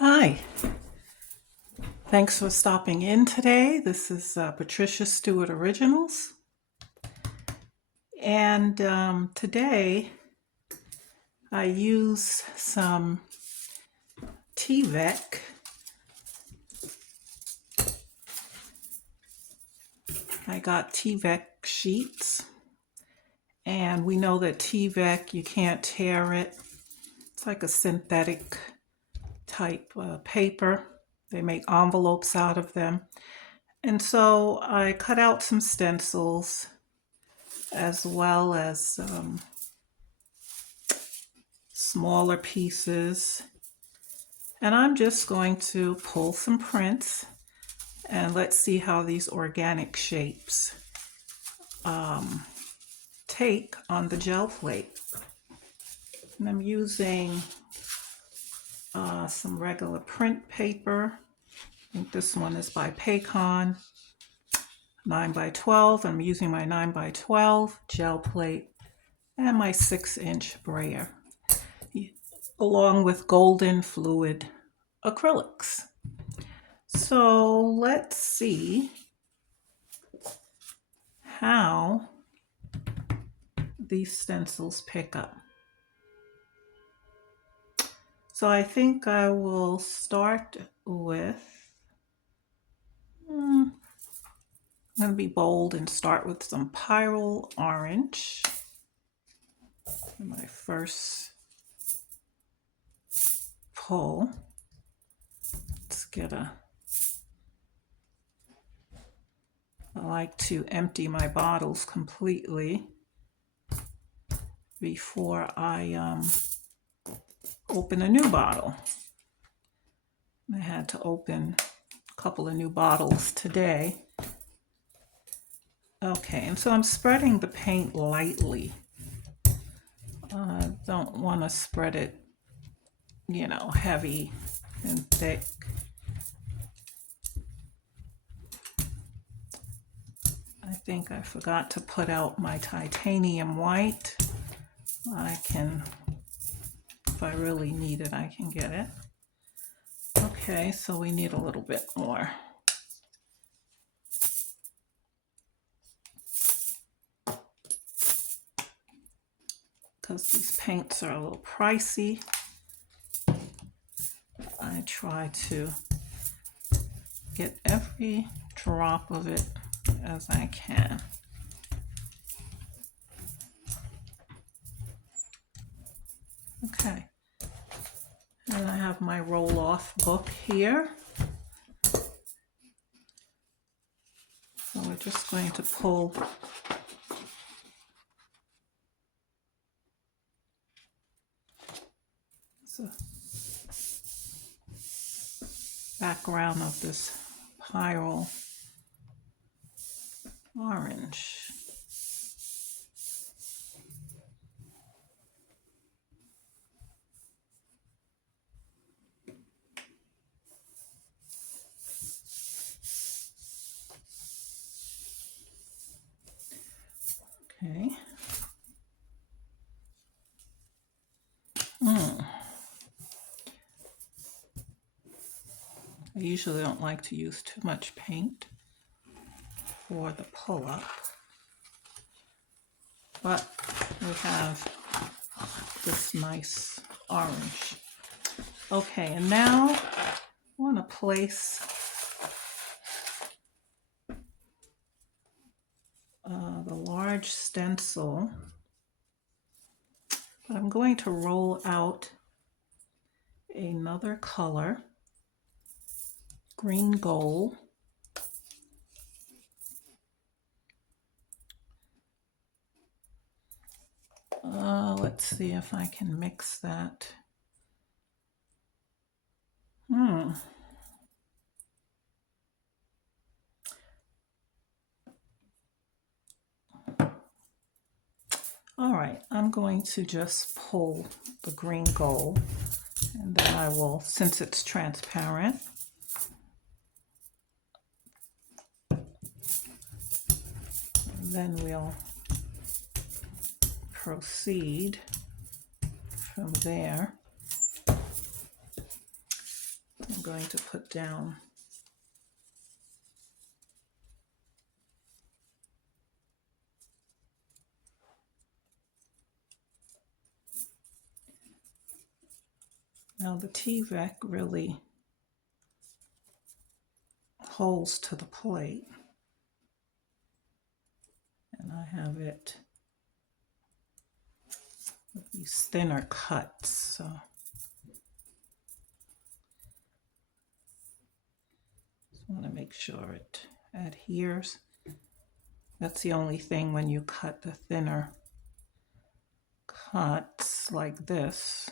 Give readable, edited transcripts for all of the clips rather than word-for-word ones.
Hi, thanks for stopping in today. This is Patricia Stuart Originals. And today I use some Tyvek. I got Tyvek sheets, and we know that Tyvek, you can't tear it. It's like a synthetic type paper. They make envelopes out of them. And so I cut out some stencils as well as smaller pieces. And I'm just going to pull some prints and let's see how these organic shapes take on the gel plate. And I'm using some regular print paper. I think this one is by Paycon, 9x12. I'm using my 9x12 gel plate and my 6-inch Brayer, along with golden fluid acrylics. So let's see how these stencils pick up. So I think I will start with, I'm going to be bold and start with some Pyrrole Orange. My first pull. Let's get I like to empty my bottles completely before I open a new bottle. I had to open a couple of new bottles today. Okay, and so I'm spreading the paint lightly. I don't want to spread it, heavy and thick. I think I forgot to put out my titanium white. I can, if I really need it, I can get it. Okay, so we need a little bit more. Because these paints are a little pricey, I try to get every drop of it as I can. Okay, and I have my roll-off book here. So we're just going to pull the background of this Pyrrole Orange. Okay. I usually don't like to use too much paint for the pull-up, but we have this nice orange. Okay, and now I want to place the large stencil, but I'm going to roll out another color, green gold. Let's see if I can mix that. All right, I'm going to just pull the green gold, and then I will, since it's transparent, then we'll proceed from there. going to put down now. The Tyvek really holds to the plate, and I have it with these thinner cuts, so just want to make sure it adheres. That's the only thing when you cut the thinner cuts like this,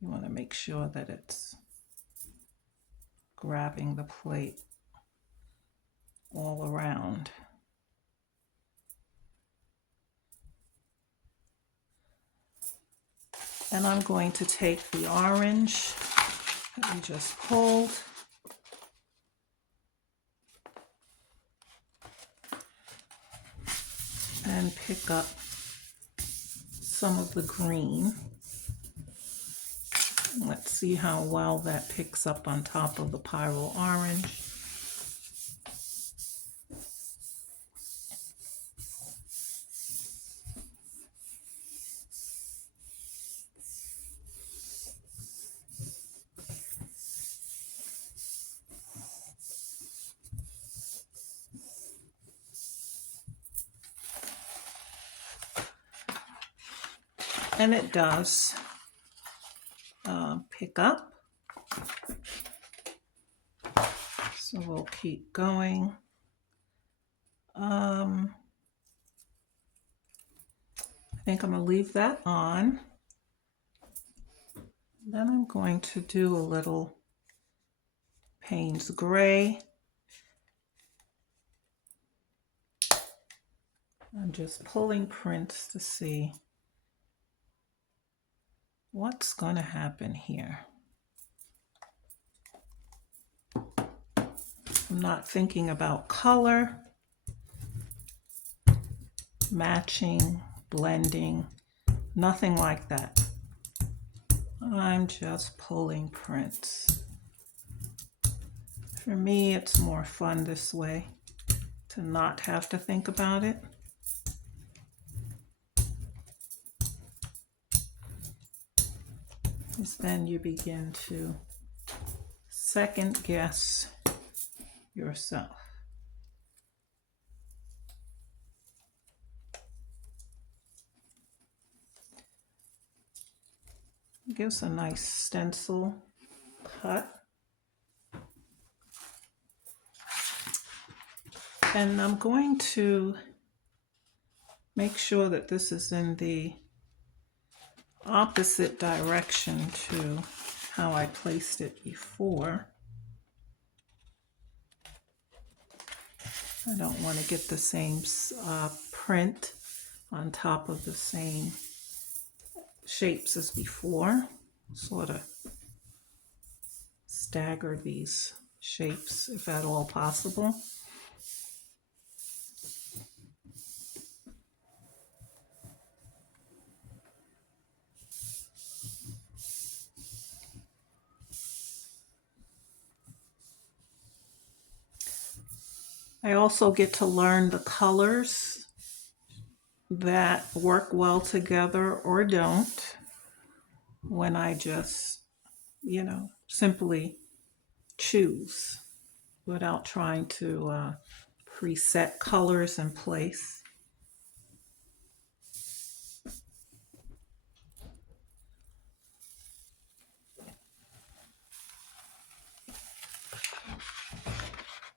you want to make sure that it's grabbing the plate all around. And I'm going to take the orange that we just pulled and pick up some of the green. Let's see how well that picks up on top of the pyro orange. And it does pick up. So we'll keep going. I think I'm going to leave that on. Then I'm going to do a little Payne's Gray. I'm just pulling prints to see what's going to happen here. I'm not thinking about color, matching, blending, nothing like that. I'm just pulling prints. For me, it's more fun this way, to not have to think about it. Because then you begin to second guess yourself. It gives a nice stencil cut. And I'm going to make sure that this is in the opposite direction to how I placed it before. I don't want to get the same print on top of the same shapes as before. Sort of stagger these shapes if at all possible. I also get to learn the colors that work well together or don't when I just, simply choose without trying to preset colors in place.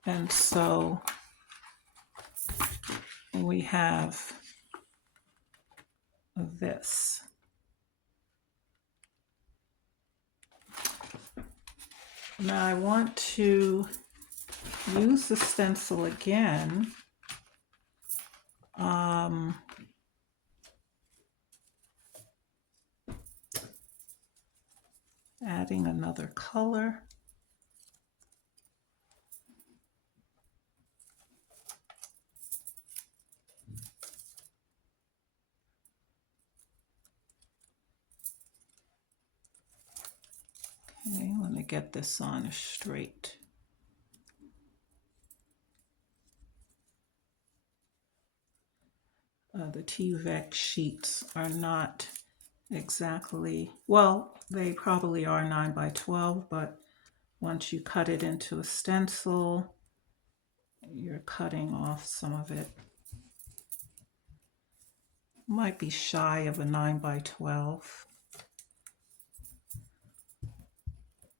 And so we have this. Now I want to use the stencil again. Adding another color. Okay, let me get this on straight. The Tyvek sheets are not exactly, well, they probably are 9 by 12, but once you cut it into a stencil, you're cutting off some of it. Might be shy of a 9 by 12,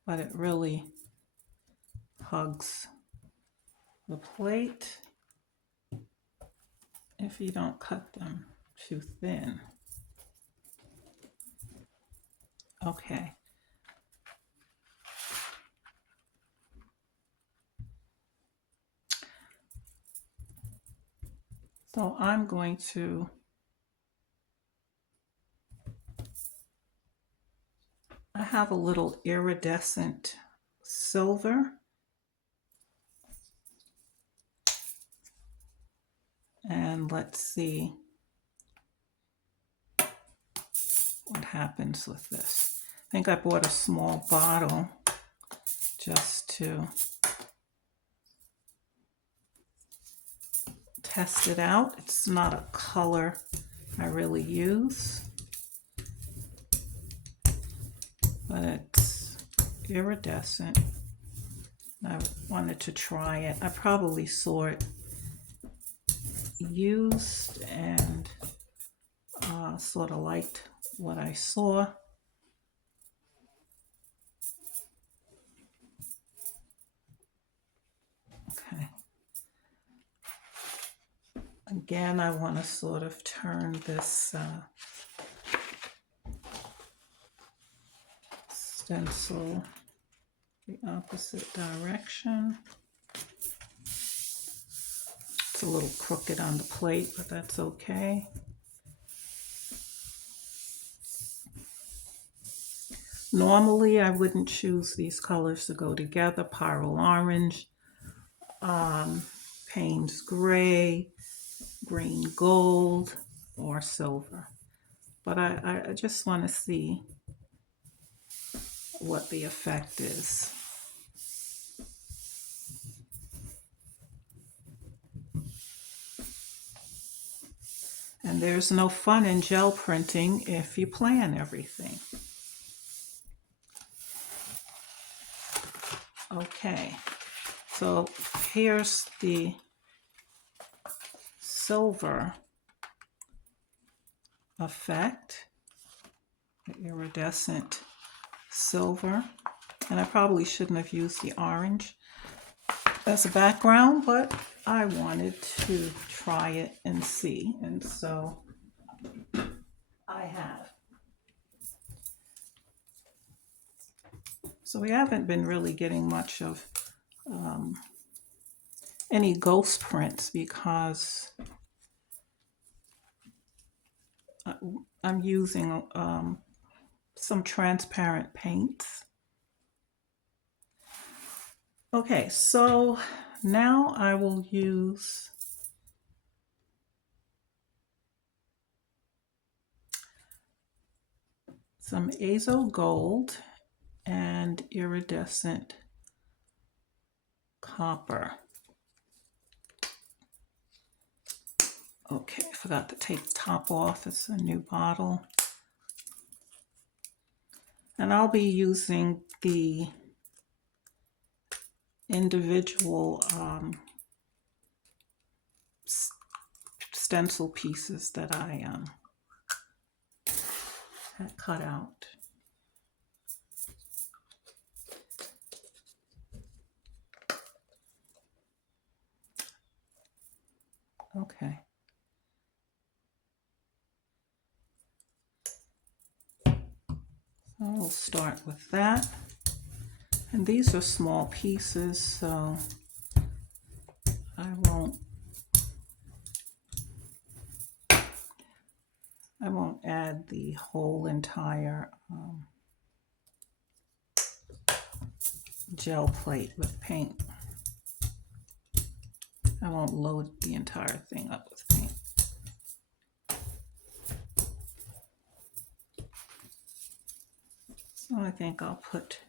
but it really hugs the plate if you don't cut them too thin. Okay. So I'm going to I have a little iridescent silver, and let's see what happens with this. I think I bought a small bottle just to test it out. It's not a color I really use, but it's iridescent. I wanted to try it. I probably saw it used and sort of liked what I saw. Okay. Again, I want to sort of turn this stencil the opposite direction. It's a little crooked on the plate, but that's okay. Normally, I wouldn't choose these colors to go together: Pyrrole Orange, Payne's Gray, Green Gold, or Silver. But I just want to see what the effect is. And there's no fun in gel printing if you plan everything. Okay, so here's the silver effect, the iridescent silver. And I probably shouldn't have used the orange as a background, but I wanted to try it and see, and so I have. So we haven't been really getting much of any ghost prints because I'm using some transparent paints. Okay, so now I will use some azo gold and iridescent copper. Okay, I forgot to take the top off. It's a new bottle. And I'll be using the individual stencil pieces that I had cut out. Okay. So we'll start with that. And these are small pieces, so I won't add the whole entire gel plate with paint. I won't load the entire thing up with paint. So I think I'll put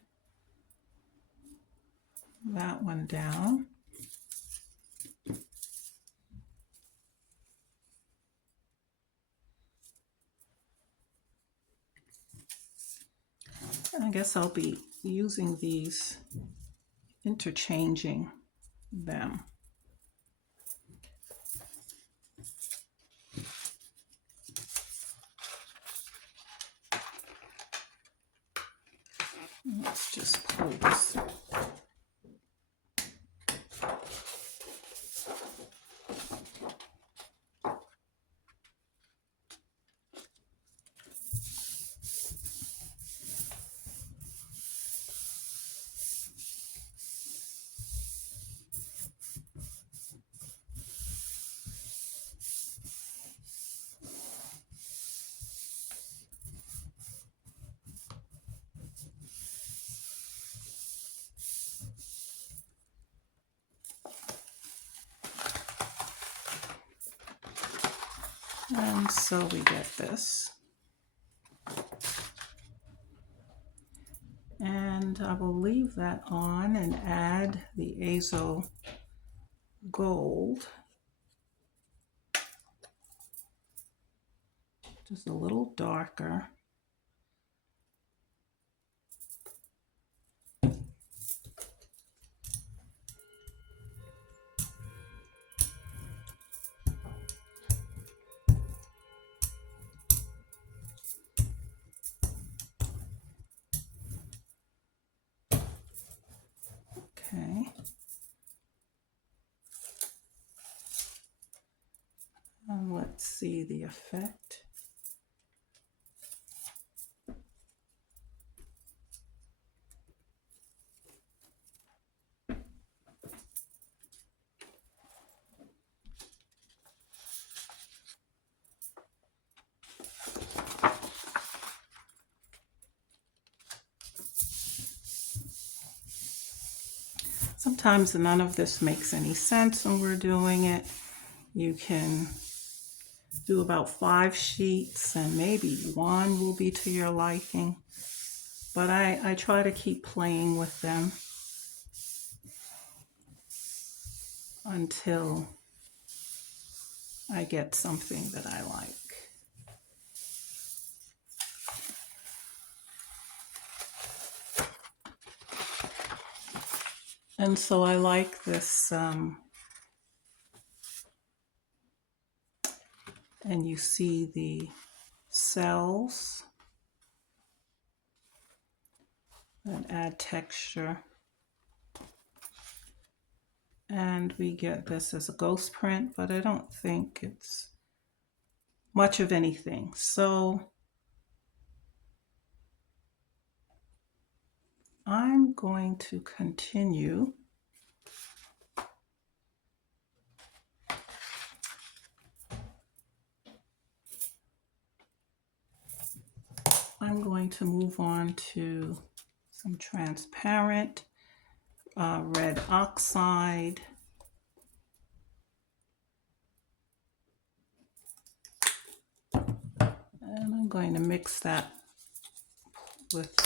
that one down. I guess I'll be using these, interchanging them. Let's just pull this. And so we get this. And I will leave that on and add the azo gold. Just a little darker. Okay. And let's see the effect. Sometimes none of this makes any sense when we're doing it. You can do about 5 sheets and maybe one will be to your liking. But I try to keep playing with them until I get something that I like. And so I like this, and you see the cells that add texture. And we get this as a ghost print, but I don't think it's much of anything. So I'm going to continue. I'm going to move on to some transparent red oxide. And I'm going to mix that with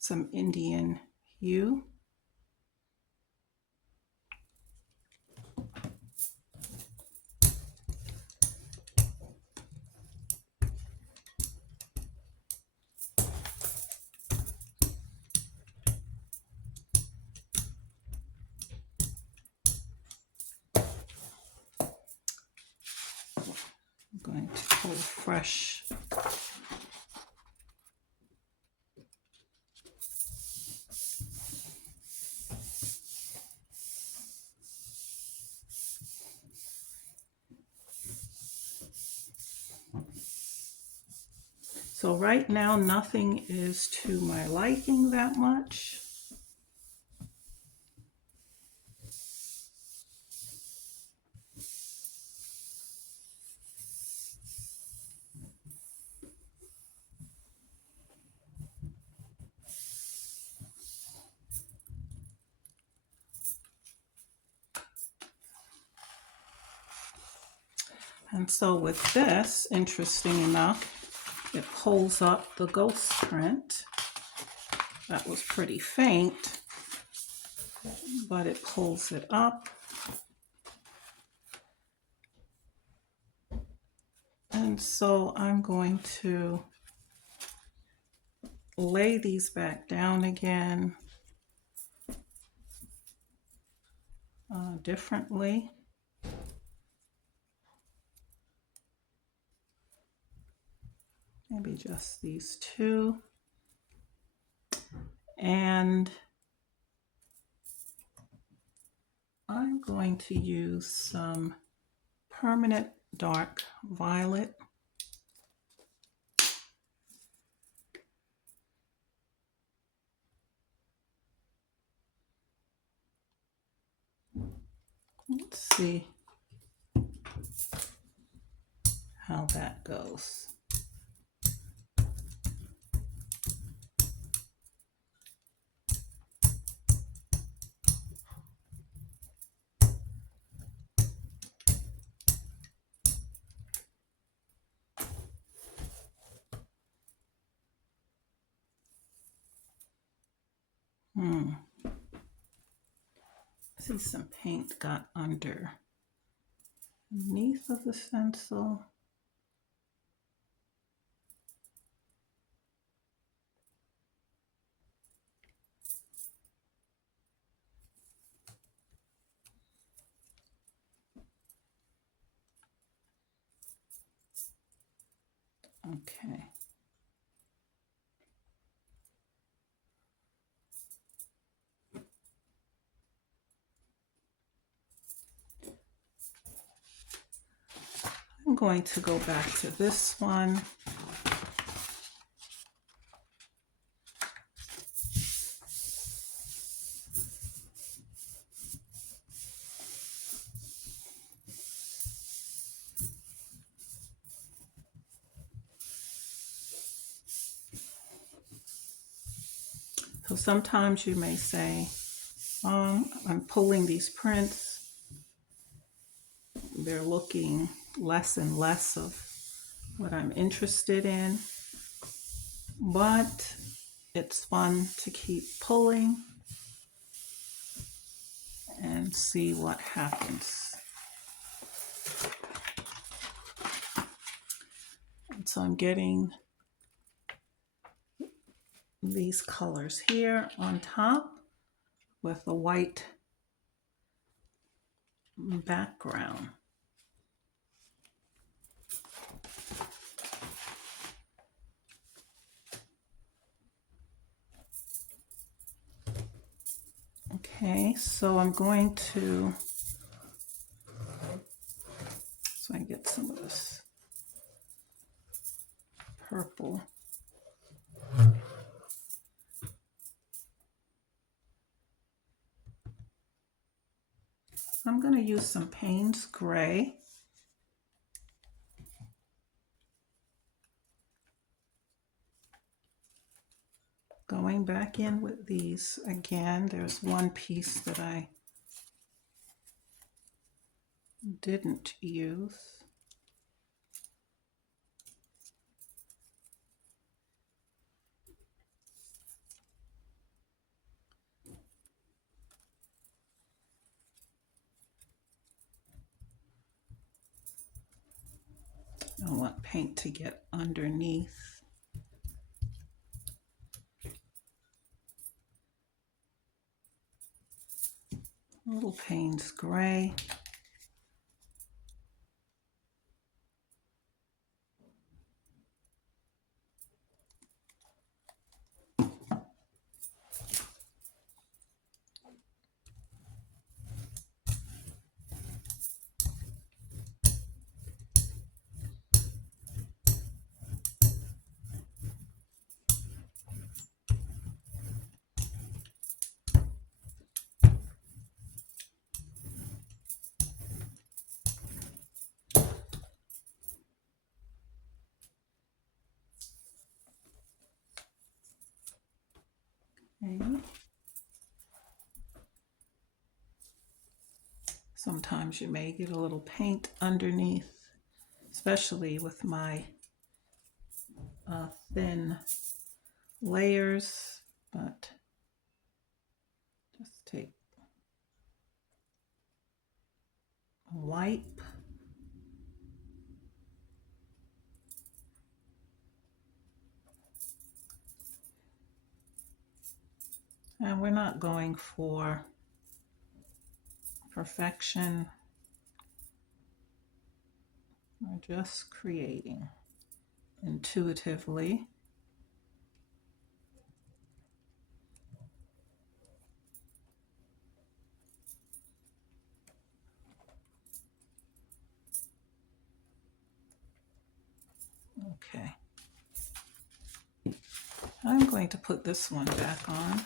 some Indian hue. I'm going to pull fresh. So right now, nothing is to my liking that much. And so with this, interesting enough, it pulls up the ghost print. That was pretty faint. but it pulls it up. And so I'm going to lay these back down again differently. Maybe just these two. And I'm going to use some permanent dark violet. Let's see how that goes. See, some paint got underneath of the stencil. Okay. I'm going to go back to this one. So sometimes you may say, I'm pulling these prints, they're looking less and less of what I'm interested in, but it's fun to keep pulling and see what happens. And so I'm getting these colors here on top with a white background. Okay, so I'm going to, so I get some of this purple. I'm going to use some Payne's Gray. Going back in with these again, there's one piece that I didn't use. I want paint to get underneath. A little Payne's Gray. Okay. Sometimes you may get a little paint underneath, especially with my thin layers, but just take wipe. And we're not going for perfection. We're just creating intuitively. Okay. I'm going to put this one back on.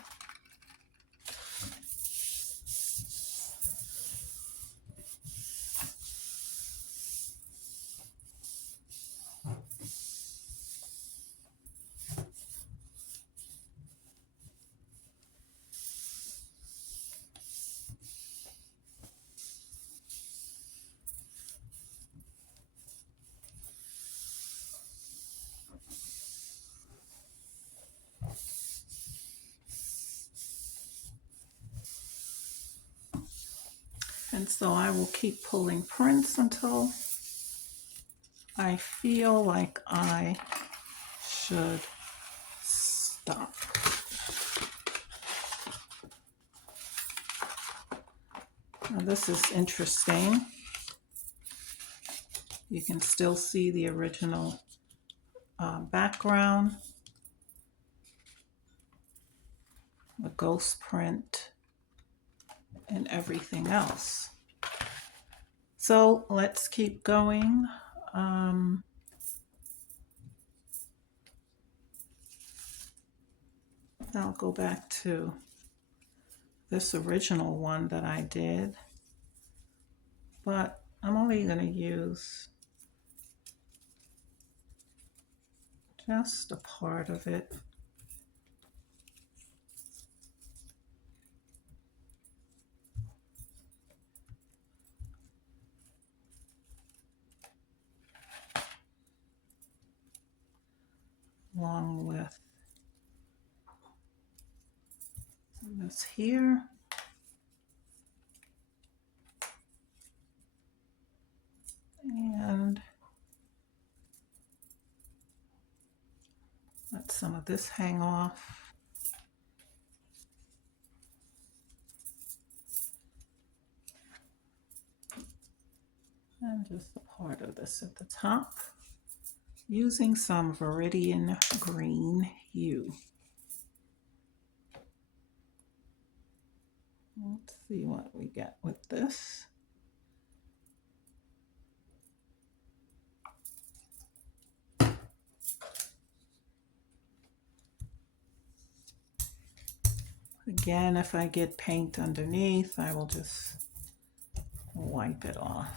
And so I will keep pulling prints until I feel like I should stop. Now this is interesting. You can still see the original background, the ghost print, and everything else. So let's keep going. I'll go back to this original one that I did, but I'm only going to use just a part of it. Along with this here. And let some of this hang off. And just a part of this at the top, using some Viridian green hue. Let's see what we get with this. Again, if I get paint underneath, I will just wipe it off.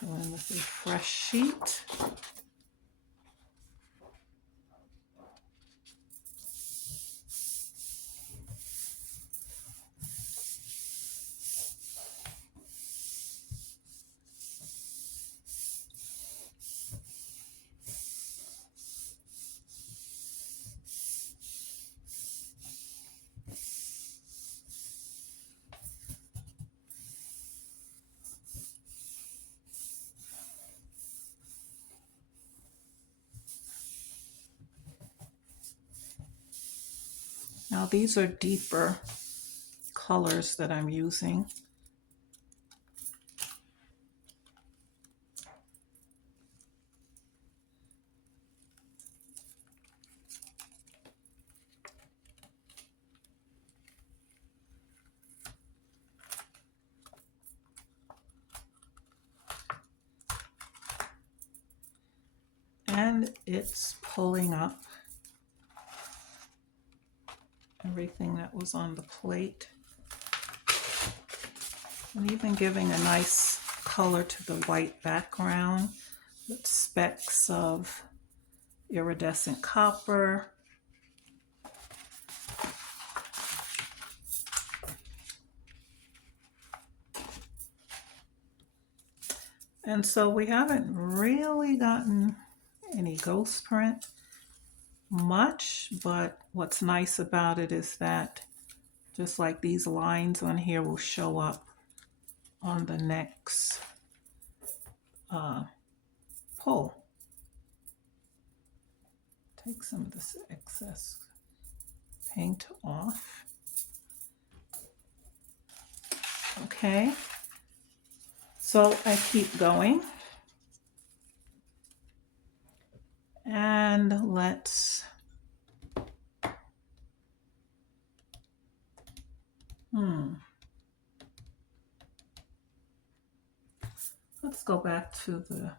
Go in with a fresh sheet. Now these are deeper colors that I'm using. And it's pulling up everything that was on the plate, and even giving a nice color to the white background with specks of iridescent copper. And so we haven't really gotten any ghost print much, but what's nice about it is that just like these lines on here will show up on the next pull. Take some of this excess paint off. Okay, so I keep going. And let's let's go back to the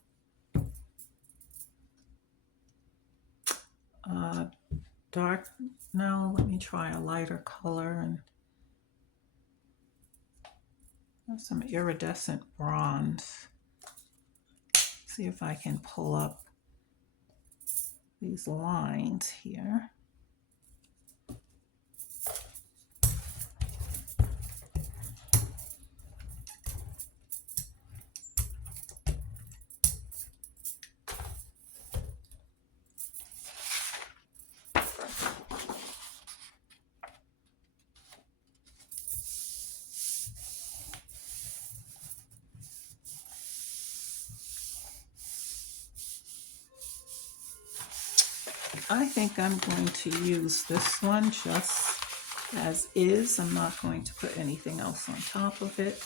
dark. No, let me try a lighter color and have some iridescent bronze. See if I can pull up these lines here. I think I'm going to use this one just as is. I'm not going to put anything else on top of it.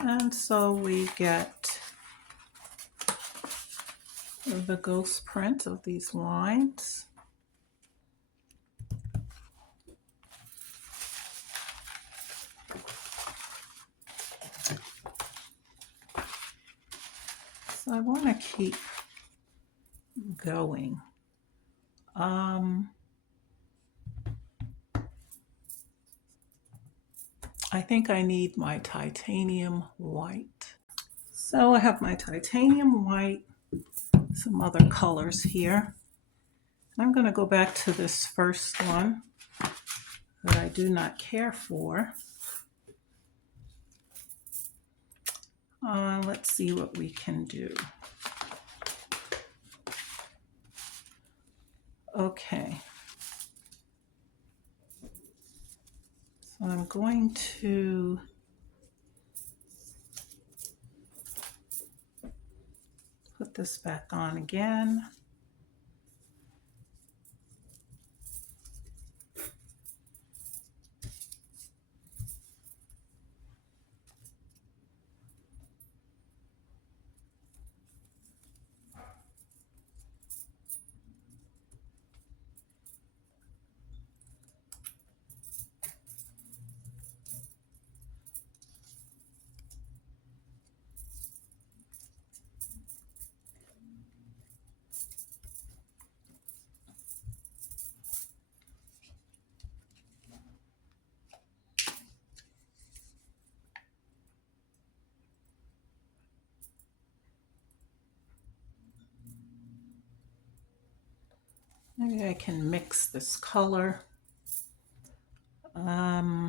And so we get the ghost print of these lines. So I want to keep going. I think I need my titanium white. So I have my titanium white, some other colors here. I'm going to go back to this first one that I do not care for. Let's see what we can do. Okay. So I'm going to put this back on again. Maybe I can mix this color. Pyrrole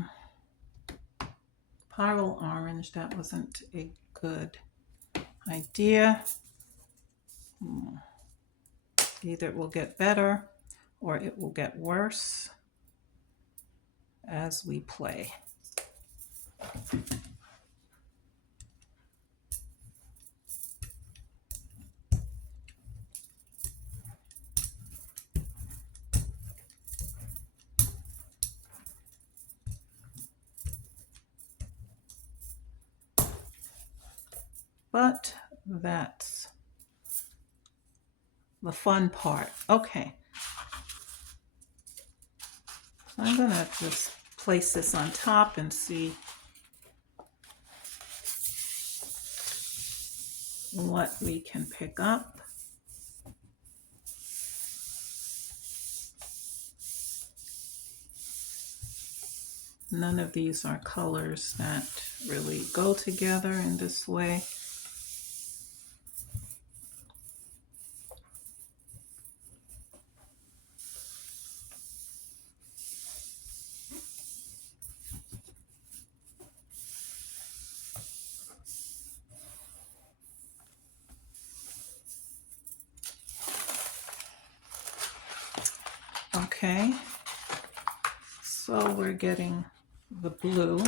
orange, that wasn't a good idea. Either it will get better or it will get worse as we play. But that's the fun part. Okay. I'm going to just place this on top and see what we can pick up. None of these are colors that really go together in this way. Okay, so we're getting the blue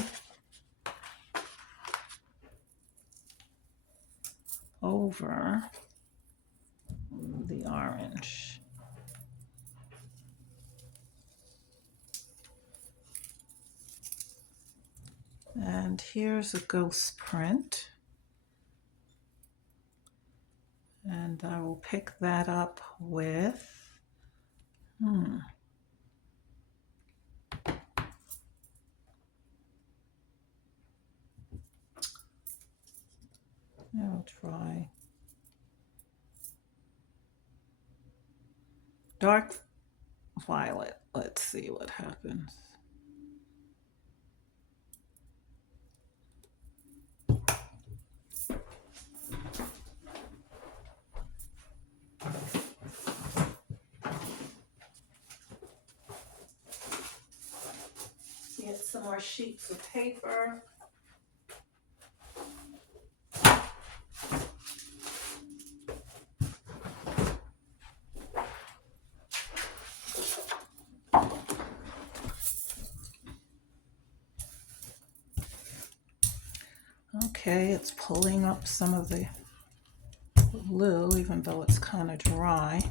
over the orange. And here's a ghost print. And I will pick that up with, I'll try dark violet. Let's see what happens. Get some more sheets of paper. Okay, it's pulling up some of the blue, even though it's kind of dry.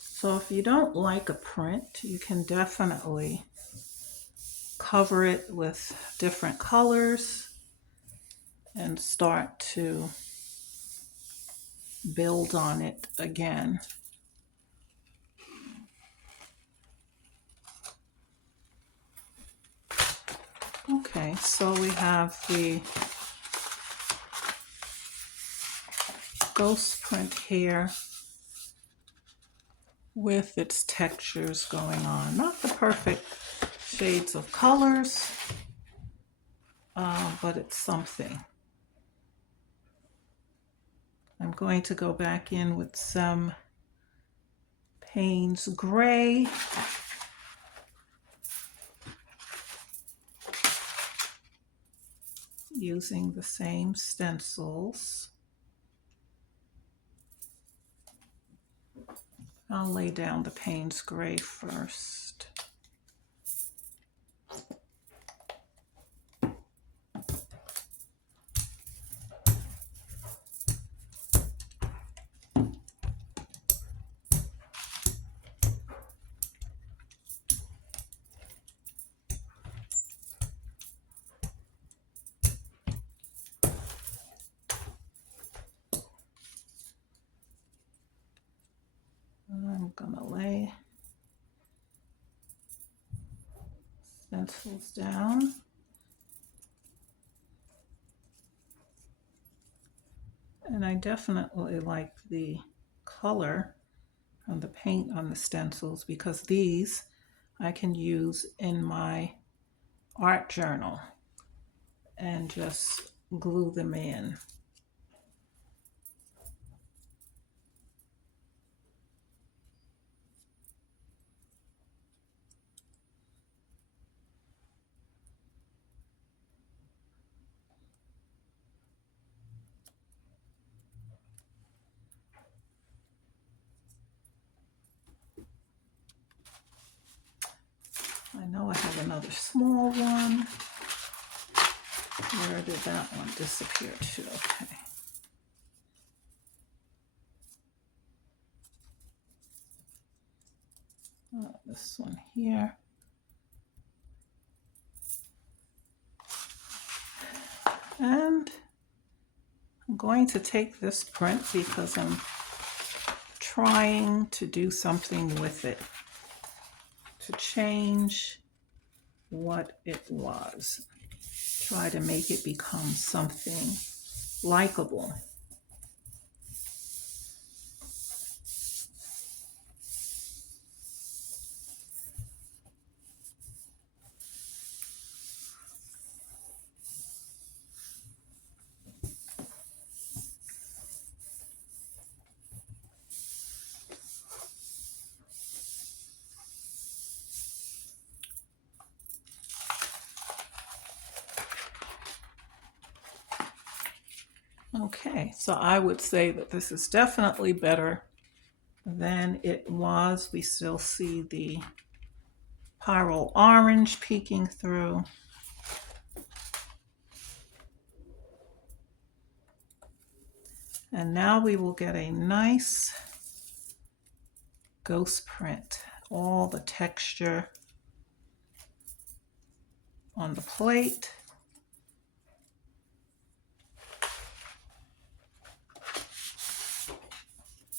So if you don't like a print, you can definitely cover it with different colors and start to build on it again. Okay, so we have the ghost print here with its textures going on. Not the perfect shades of colors, but it's something. I'm going to go back in with some Payne's Gray. Using the same stencils. I'll lay down the Payne's Gray first. I'm gonna lay stencils down. And I definitely like the color on the paint on the stencils because these I can use in my art journal and just glue them in. I know I have another small one. Where did that one disappear to? Okay. This one here. And going to take this print because I'm trying to do something with it to change what it was. Try to make it become something likable. Okay, so I would say that this is definitely better than it was. We still see the pyrrole orange peeking through. And now we will get a nice ghost print. All the texture on the plate.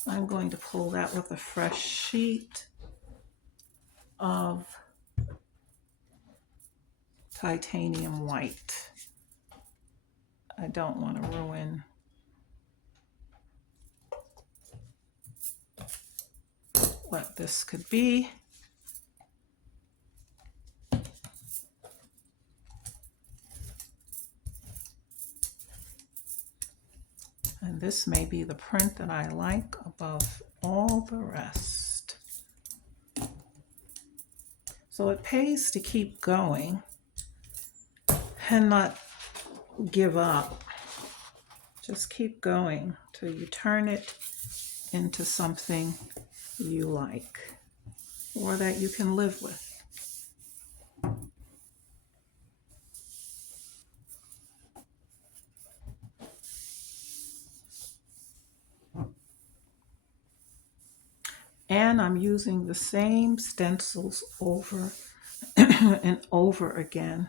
I'm going to pull that with a fresh sheet of titanium white. I don't want to ruin what this could be. And this may be the print that I like above all the rest. So it pays to keep going and not give up. Just keep going till you turn it into something you like or that you can live with. And I'm using the same stencils over and over again.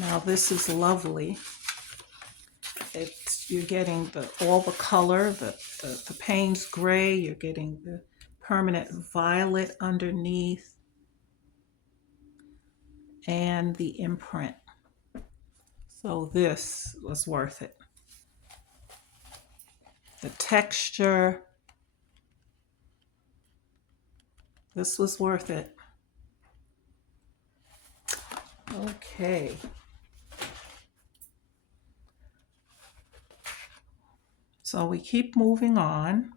Now this is lovely. You're getting all the color, the Payne's gray, you're getting the permanent violet underneath, and the imprint. So this was worth it. The texture, this was worth it. Okay. So we keep moving on.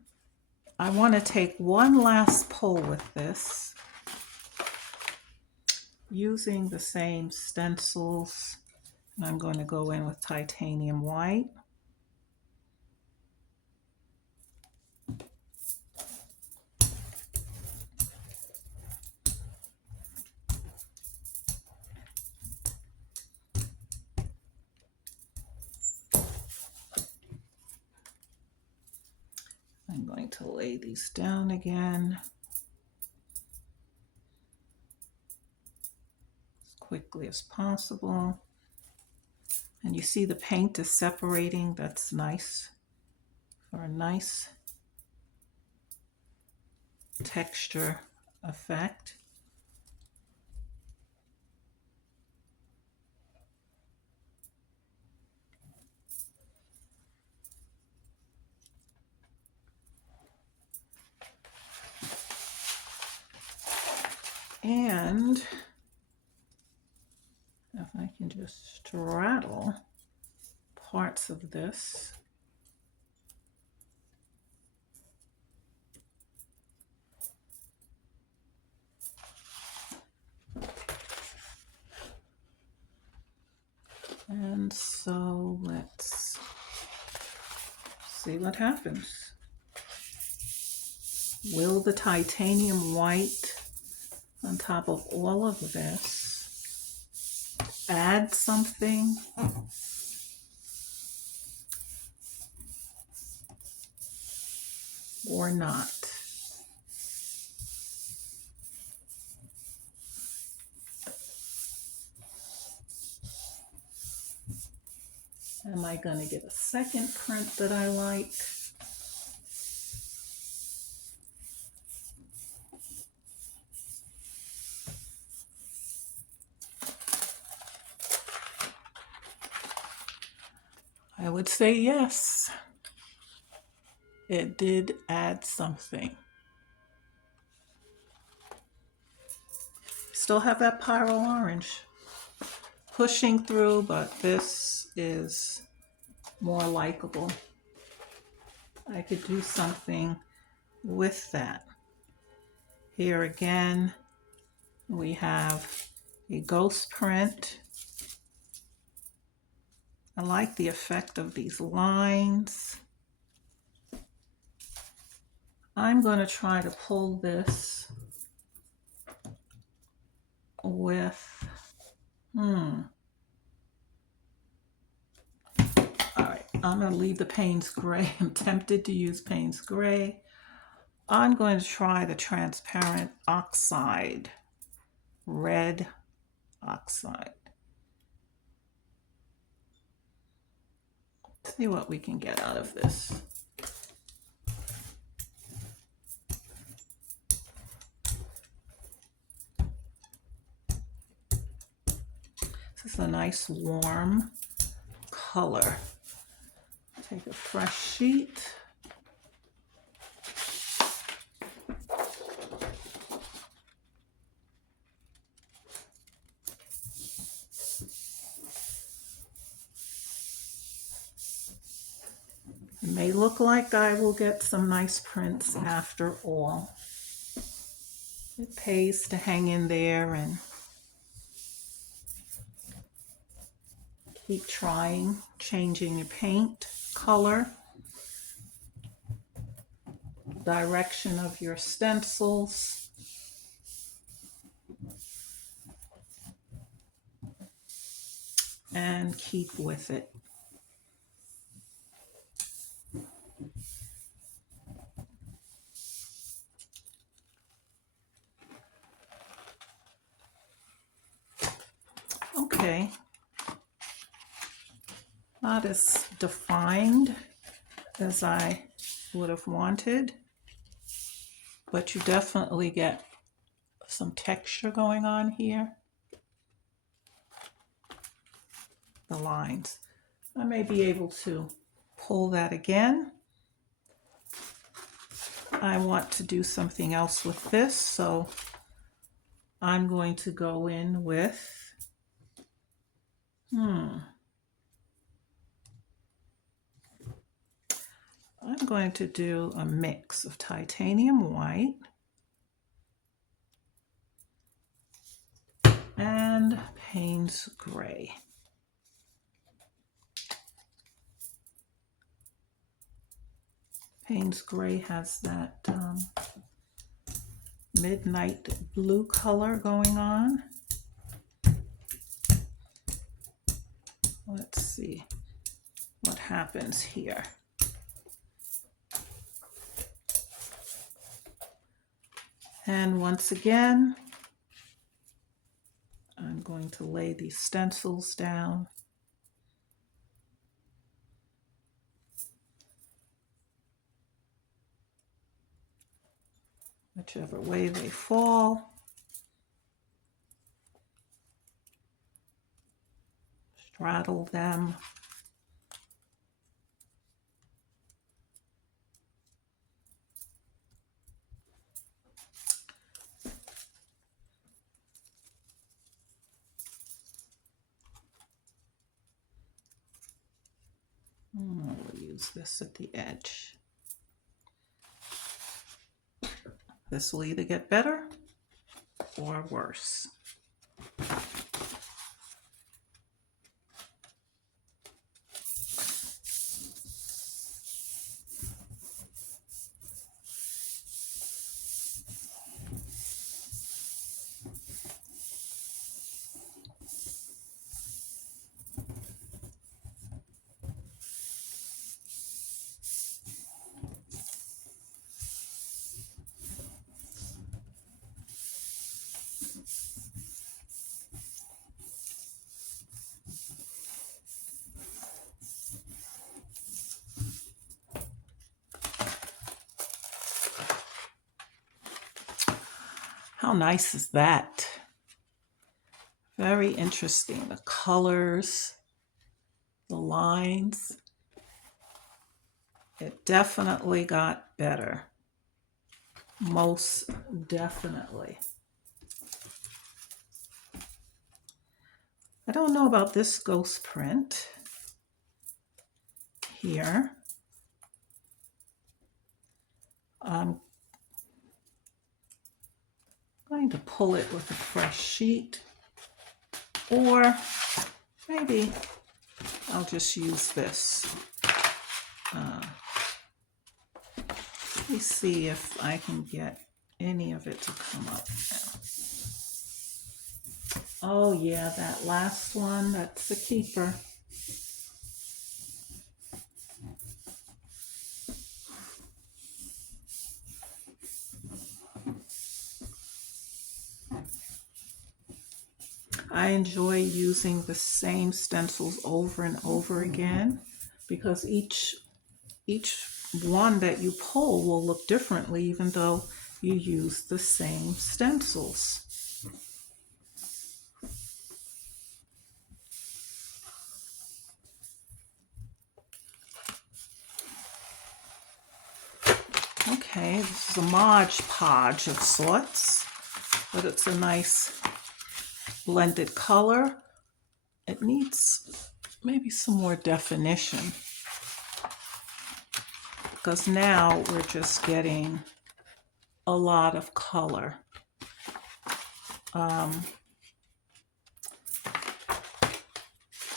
I want to take one last pull with this using the same stencils. And I'm going to go in with titanium white. I'm going to lay these down again as quickly as possible. And you see the paint is separating. That's nice for a nice texture effect. And if I can just straddle parts of this. And so let's see what happens. Will the titanium white on top of all of this add something? Or not? Am I going to get a second print that I like? I would say yes. It did add something. Still have that pyrrole orange pushing through, but this is more likable. I could do something with that. Here again, we have a ghost print. I like the effect of these lines. I'm going to try to pull this with, all right, I'm going to leave the Payne's Gray. I'm tempted to use Payne's Gray. I'm going to try the transparent oxide, red oxide. See what we can get out of this. This is a nice warm color. Take a fresh sheet. It may look like I will get some nice prints after all. It pays to hang in there and keep trying, changing your paint color, direction of your stencils. And keep with it. Okay, not as defined as I would have wanted, but you definitely get some texture going on here. The lines. I may be able to pull that again. I want to do something else with this, so I'm going to go in with I'm going to do a mix of titanium white and Payne's Gray. Payne's Gray has that midnight blue color going on. Let's see what happens here. And once again, I'm going to lay these stencils down. Whichever way they fall. Straddle them. We'll use this at the edge. This will either get better or worse. How nice is that? Very interesting. The colors, the lines. It definitely got better. Most definitely. I don't know about this ghost print here. I'm going to pull it with a fresh sheet, or maybe I'll just use this. Let me see if I can get any of it to come up now. Oh yeah, that last one, that's the keeper. I enjoy using the same stencils over and over again because each one that you pull will look differently even though you use the same stencils. Okay, this is a Mod Podge of sorts, but it's a nice blended color. It needs maybe some more definition because now we're just getting a lot of color.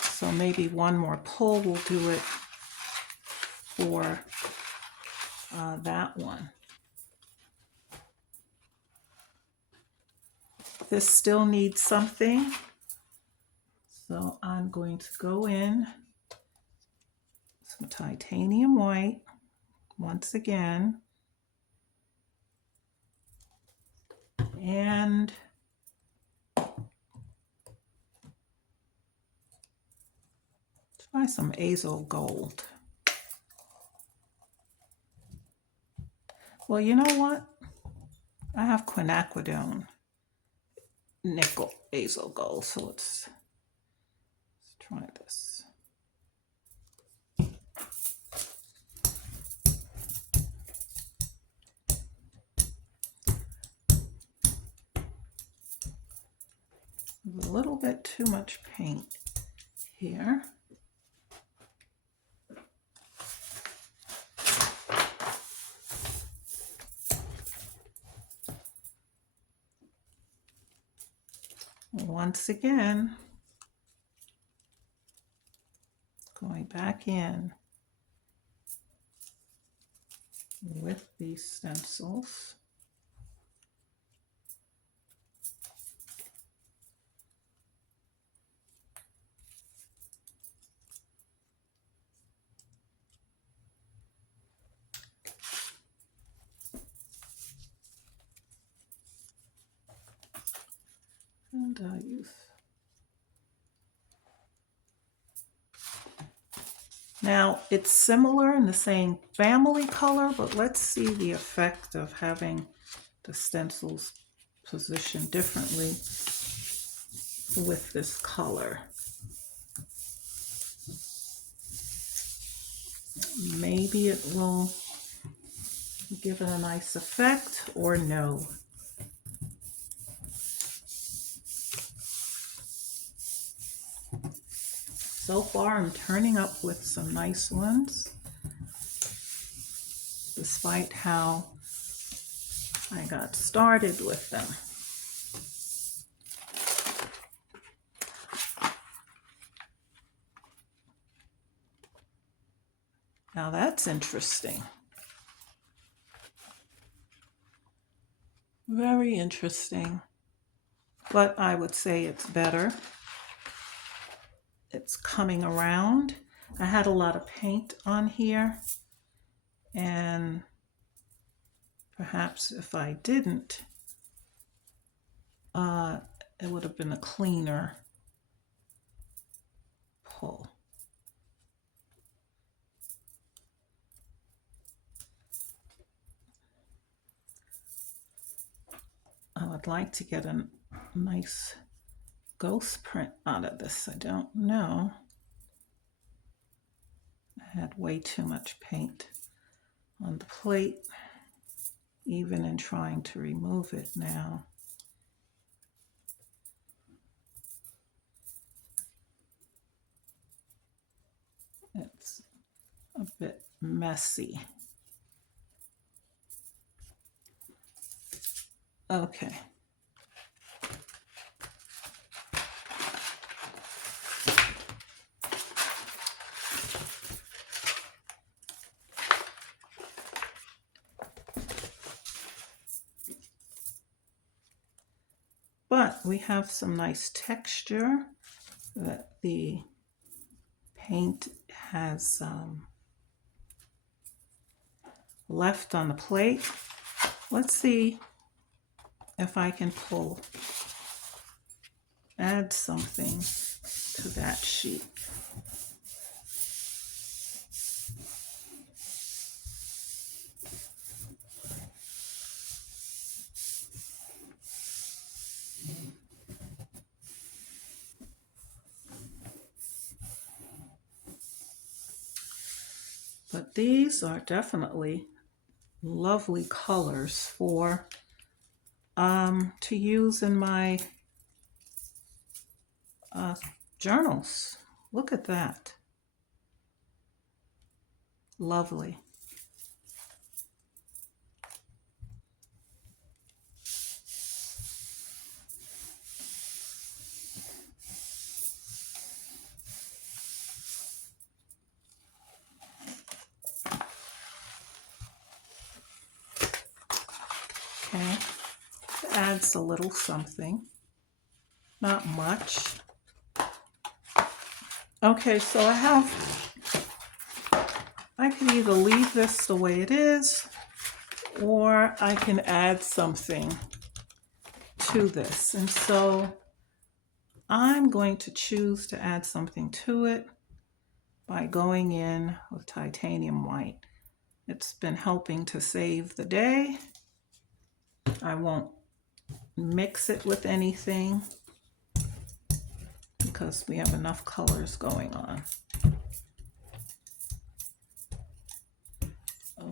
So maybe one more pull will do it for that one. This still needs something, so I'm going to go in some titanium white once again, and try some azo gold. Well, you know what? I have quinacridone nickel azo gold, so let's try this. A little bit too much paint here. Once again, going back in with these stencils. And I'll use. Now it's similar in the same family color, but let's see the effect of having the stencils positioned differently with this color. Maybe it will give it a nice effect, or no. So far, I'm turning up with some nice ones, despite how I got started with them. Now that's interesting. Very interesting. But I would say it's better. It's coming around. I had a lot of paint on here, and perhaps if I didn't, it would have been a cleaner pull. I'd like to get a nice ghost print out of this. I don't know. I had way too much paint on the plate, even in trying to remove it now. It's a bit messy. Okay. But we have some nice texture that the paint has left on the plate. Let's see if I can add something to that sheet. But these are definitely lovely colors for to use in my journals. Look at that. Lovely. Okay, it adds a little something, not much. Okay, so I could either leave this the way it is, or I can add something to this. And so I'm going to choose to add something to it by going in with titanium white. It's been helping to save the day. I won't mix it with anything because we have enough colors going on.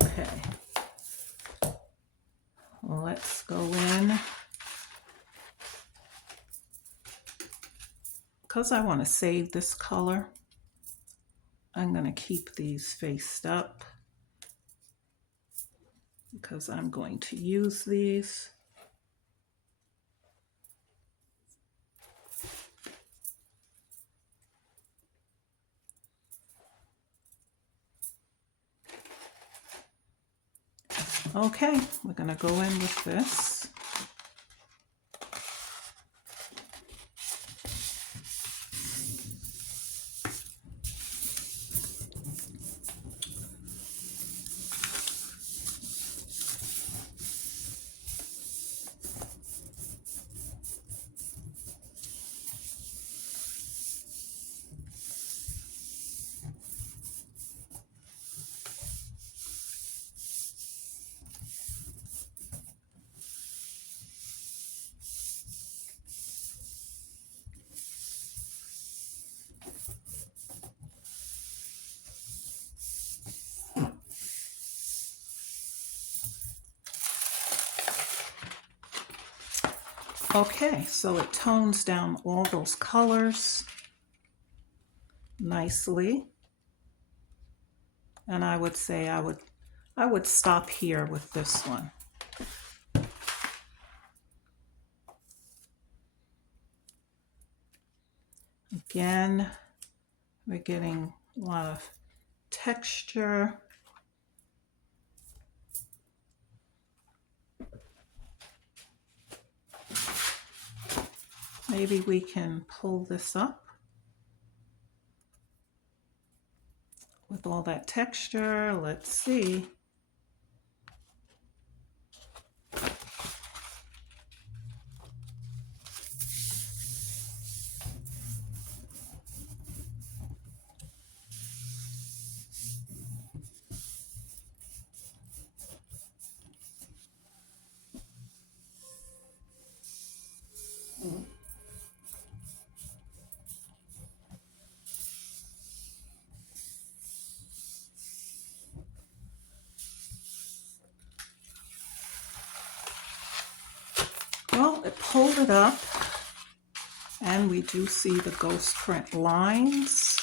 Okay, let's go in. Because I want to save this color, I'm going to keep these faced up because I'm going to use these. Okay, we're going to go in with this. Okay, so it tones down all those colors nicely. And I would say I would stop here with this one. Again, we're getting a lot of texture. Maybe we can pull this up with all that texture. Let's see. pulled it up, and we do see the ghost print lines.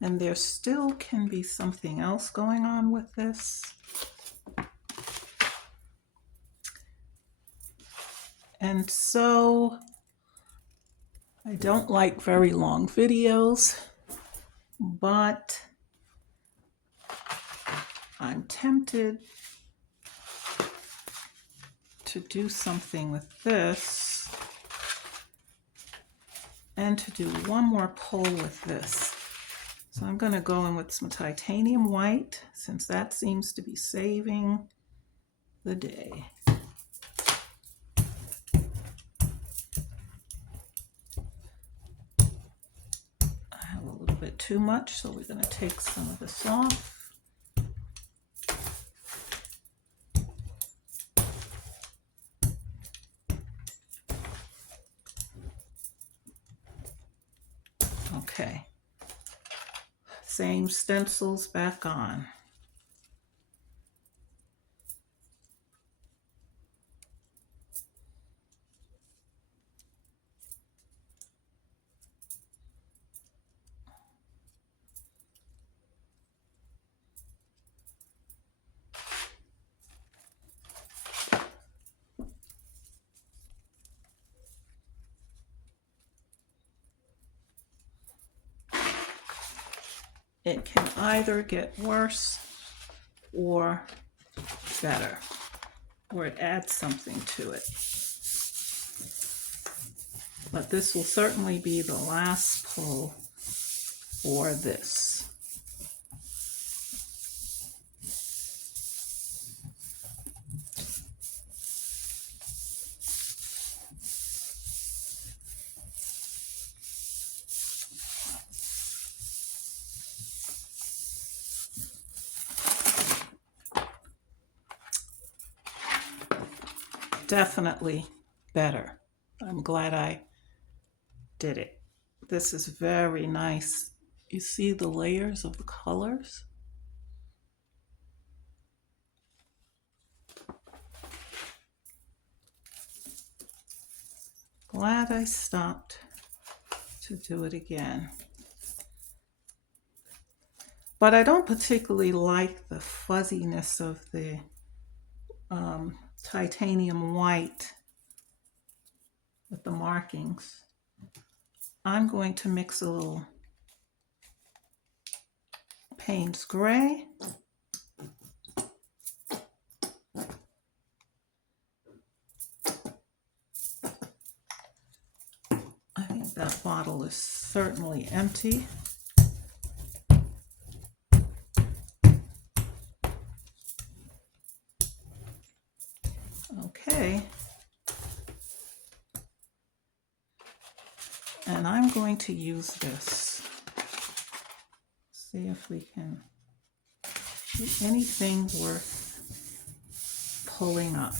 And there still can be something else going on with this. And so I don't like very long videos, but I'm tempted to do something with this and to do one more pull with this. So I'm going to go in with some titanium white, since that seems to be saving the day. I have a little bit too much, so we're going to take some of this off. Okay. Same stencils back on. It can either get worse or better, or it adds something to it. But this will certainly be the last pull for this. Definitely better. I'm glad I did it. This is very nice. You see the layers of the colors? Glad I stopped to do it again. But I don't particularly like the fuzziness of the titanium white with the markings. I'm going to mix a little Payne's Gray. I think that bottle is certainly empty. Okay. And I'm going to use this. See if we can do anything worth pulling up.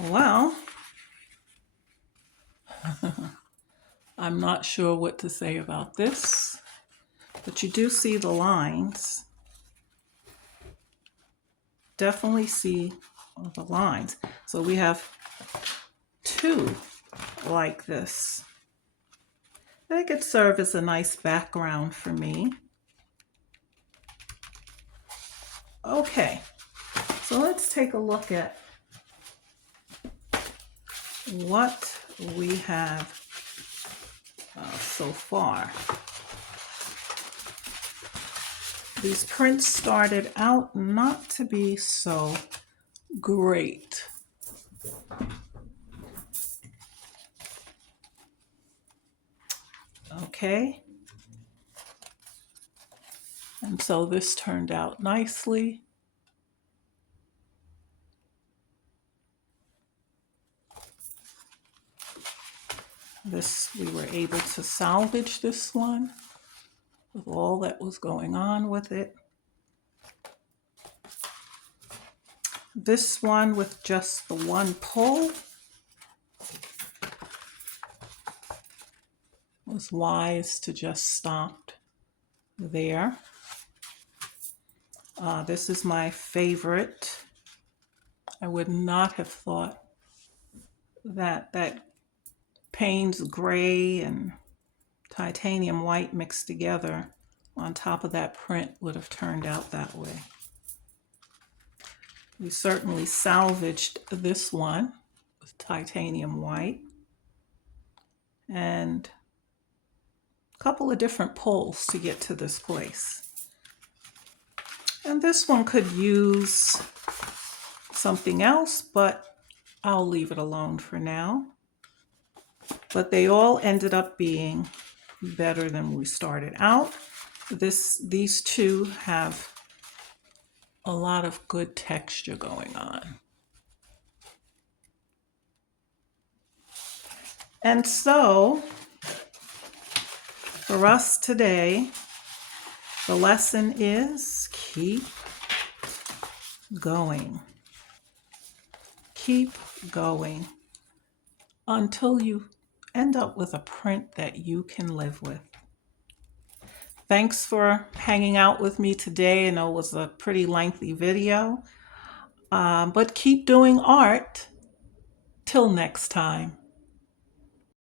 Well, I'm not sure what to say about this, but you do see the lines. Definitely see the lines. So we have two like this. They could serve as a nice background for me. Okay, so let's take a look at what we have so far. These prints started out not to be so great. Okay, and so this turned out nicely. This, we were able to salvage this one with all that was going on with it. This one with just the one pull was wise to just stop there. This is my favorite. I would not have thought that Payne's gray and titanium white mixed together on top of that print would have turned out that way. We certainly salvaged this one with titanium white and a couple of different pulls to get to this place. And this one could use something else, but I'll leave it alone for now. But they all ended up being better than we started out. These two have a lot of good texture going on. And so, for us today, the lesson is keep going. Keep going until you end up with a print that you can live with. Thanks for hanging out with me today. I know it was a pretty lengthy video, but keep doing art. Till next time.